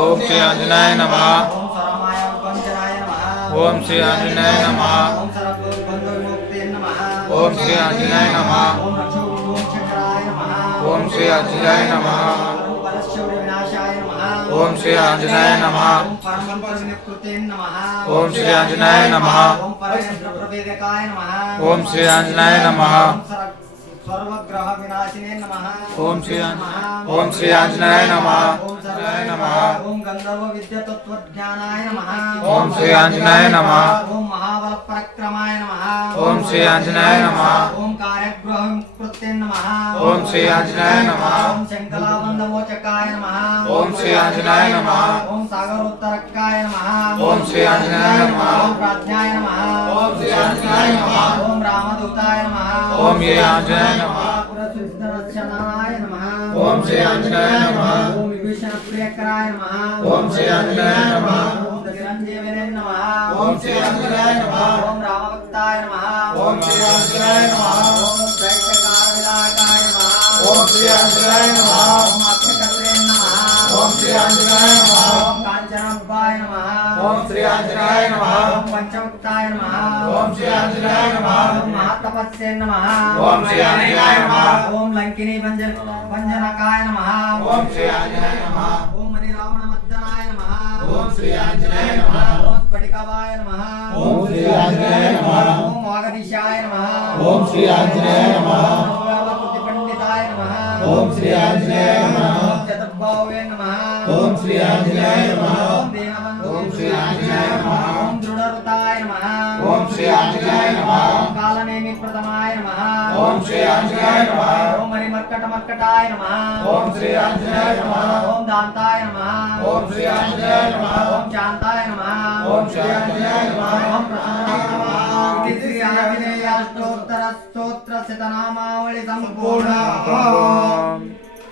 ఓం శ్రీ ఆంజనేయ నమః. ఓం శ్రీ ఆంజనేయ నమః. ఓం శ్రీ ఆంజనేయ నమః. ఓం శ్రీ ఆంజనేయ నమః. ఓం శ్రీ ఆంజనేయ నమః. ఓం శ్రీ ఆంజనేయ నమః. ఓం శ్రీ ఆంజనేయ నమః. सर्वग्रह विनाशिने नमः. ओम श्री आंजनेय नमः. ओम गंधर्व विद्या तत्वज्ञानाय नमः. ओम श्री आंजनेय नमः. ओम महाबल पराक्रमाय नमः. ओम श्री आंजनेय नमः. ओम कार्यग्रह कृते नमः. ओम श्री आंजनेय नमः. ओम शंकलाबंध मोचकाय नमः. ओम श्री आंजनेय नमः. ओम सागरोत्तरकाय नमः. ओम श्री आंजनेय नमः. ओम प्राज्ञाय नमः. ओम श्री आंजनेय नमः. ओम रामदूताय नमः. ओम ये आंजनेय नमः. पुरस्करक्षणाय नमः. ओम श्री आंजनेय नमः. ओम विभीषण प्रियकराय नमः. ओम श्री आंजनेय नमः. ओम चिरंजीविने नमः. ओम श्री आंजनेय नमः. ओम रामभक्ताय नमः. ओम श्री आंजनेय नमः. ओम दैत्यकार विनायकाय नमः. ओम श्री आंजनेय नमः. ओम अक्षकत्रे नमः. ओम श्री आंजनेय नमः. ओम कांचनाभाय नमः. ओम श्री आंजनेय नमः. ओम पंचमुक्ताय नमः. ओम श्री आंजनेय नमः. ओम महातपस्ये नमः. ओम श्री आंजनेय नमः. ओम लंकिनी भंजनकाय नमः. ओम श्री आंजनेय नमः. ओम मणिरावण मर्दनाय नमः. ओम श्री आंजनेय नमः. ओम स्फटिकावाय नमः. ओम श्री आंजनेय नमः. ओम वागदीशाय नमः. ओम श्री आंजनेय नमः. ओम पंडिताय नमः. ओम श्री आंजनेय नमः. ओम चतुर्बाहुवे नमः. ओम श्री आंजनेय नमः. ओम दीनबंधु ओम श्री आंजनेय नमः. ओम दृढ़रुताय नमः. ओम श्री आंजनेय नमः. ओम कालनेमि प्रथमाय नमः. ओम श्री आंजनेय नमः. ओम मणिमर्कटमर्कटाय नमः. ओम श्री आंजनेय नमः. ओम दान्ताय नमः. ओम श्री आंजनेय नमः. ओम शान्ताय नमः. ओम श्री आंजनेय नमः. ओम प्रसन्नाय नमः. इति श्री आंजनेय अष्टोत्तर स्तोत्र शतनामावली संपूर्ण.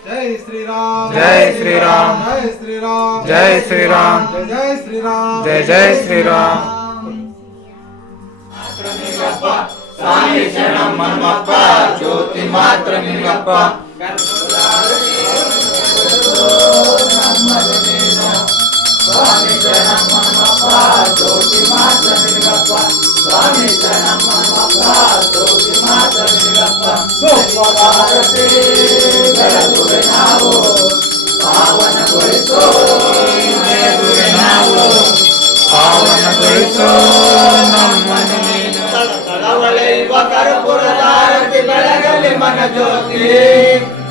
जय श्री राम. जय श्री राम. जय श्री राम. जय श्री राम. जय श्री राम. जय जय श्री राम. ಸ್ವಾಮಿ ಶರಣಂ ಹನುಮಪ್ಪ ಜ್ಯೋತಿ ಮಾತ್ರ ನಿಂಗಪ್ಪ ಸ್ವಾಮಿ ಶರಣಂ ಹನುಮಪ್ಪ ಜ್ಯೋತಿ ಮಾತ್ರ ನಿಂಗಪ್ಪ ಸ್ವಾಮಿ ಶರಣಂ ಹನುಮಪ್ಪ ಜ್ಯೋತಿ ಮಾತ್ರ ನಿಂಗಪ್ಪ ಭಾರತಿ ಬೆಳಗುವೆ ನಾವು ಪಾವನಗೊಳಿಸೋ ಬೆಳಗುವೆ ನಾವು ಪಾವನಗೊಳಿಸೋ ನಮ್ಮನೆ ತಳವಳೆಯುವ ಕರ್ಪೂರದಾರತಿ ಬೆಳಗಲಿ ಮನ ಜ್ಯೋತಿ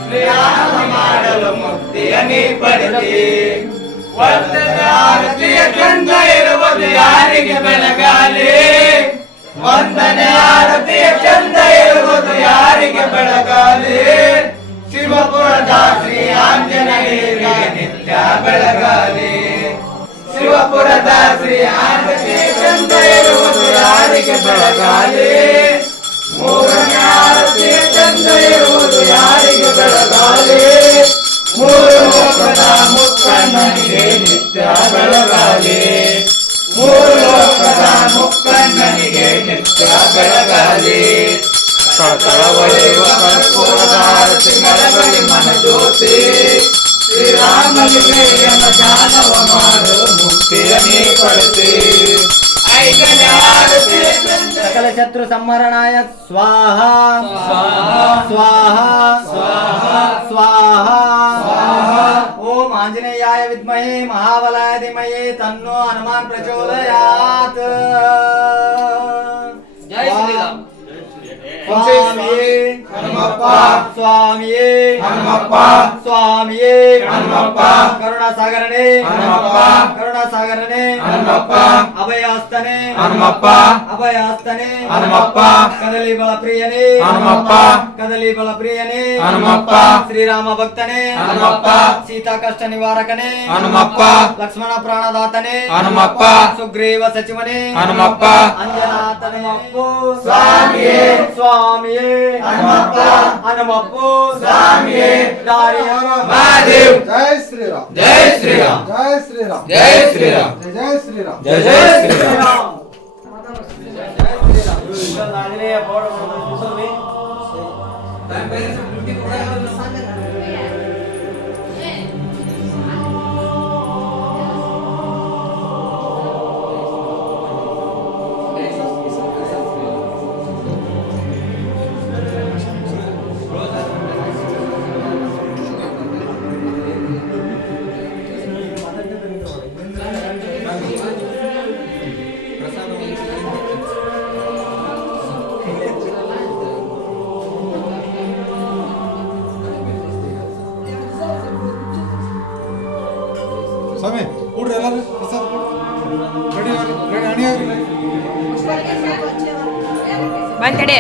ಶ್ರೀರಾಮ ಮಾಡಲು ಮುಕ್ತಿಯ ನೀ ಪಡೆದಿ ವಂದನೆ ಆರತಿಯ ಚಂದ ಇರುವುದು ಯಾರಿಗೆ ಬೆಳಗಾಲಿ ವಂದನೆ ಆರತಿಯ ಚಂದ ಇರುವುದು ಯಾರಿಗೆ ಬೆಳಗಾಲಿ ಶಿವಪುರದ ಶ್ರೀ ಆಂಜನೇಯರಿಗೆ ನಿತ್ಯ ಬೆಳಗಾಲಿ ಶಿವಪುರದ ಶ್ರೀ ಆರತಿಯ ಚಂದ ಇರುವುದು ಯಾರಿಗೆ ಬೆಳಗಾಲಿ ಮೂರನೇ ಆರತಿಯ ಚಂದ ಇರುವುದು ಯಾರಿಗೆ ಬೆಳಗಾಲಿ ಮೂರು ಲೋಕದ ಮುಕ್ಕಣ್ಣನಿಗೆ ನಿತ್ಯ ಬೆಳಗಾಲಿ ಮೂರು ಲೋಕದ ಮುಕ್ಕಣ್ಣನಿಗೆ ನಿತ್ಯ ಬೆಳಗಾಲಿ ಕಳಕಳವಳೆಯುವ ಕರ್ಪೂರದ ಆರತಿ ಬೆಳಗಲಿ ಮನ ಜ್ಯೋತಿ ಶ್ರೀರಾಮನಿಗೆ ಜ್ಞಾನವ ಮಾಡು ಮುಕ್ತಿಯ ನೀ ಪಡೆದಿ ಐದನೇ ಆರತಿ सकल शत्रु संहरणाय स्वाहा स्वाहा स्वाहा स्वाहा ओम आंजनेयाय विद्महे महाबलाय धीमहि तन्नो हनुमान प्रचोदयात्. जय श्री राम. स्वामिये हनुमप्प स्वामिये हनुमप्प स्वामिये हनुमप्प करुणासागरने हनुमप्प करुणासागरने हनुमप्प अभयहस्तने हनुमप्प अभयहस्तने हनुमप्प कदली बलप्रियने हनुमप्प कदली बलप्रियने हनुमप्प श्रीराम भक्तने हनुमप्प सीता कष्ट निवारकने हनुमप्प लक्ष्मण प्राणदातने हनुमप्प सुग्रीव सचिवने हनुमप्प अंजनातने स्वामिये स्वामिये हनुमप्प हनुमप्प स्वामिये दारिय महादेव जय श्री राम. जय श्री राम. जय श्री राम. जय श्री राम. जय श्री राम. जय जय श्री राम. ಸ್ವಾಮಿ ಕೂಡ್ರಿ ಎಲ್ಲರೂ ಪ್ರಸಾದ ಕೊಡ್ರಿ ರೆಡಿ ಅವ್ರಿ ರೆಡಿ ಅಣಿ ಅವ್ರಿ ಬಂದ್ ತಡೆ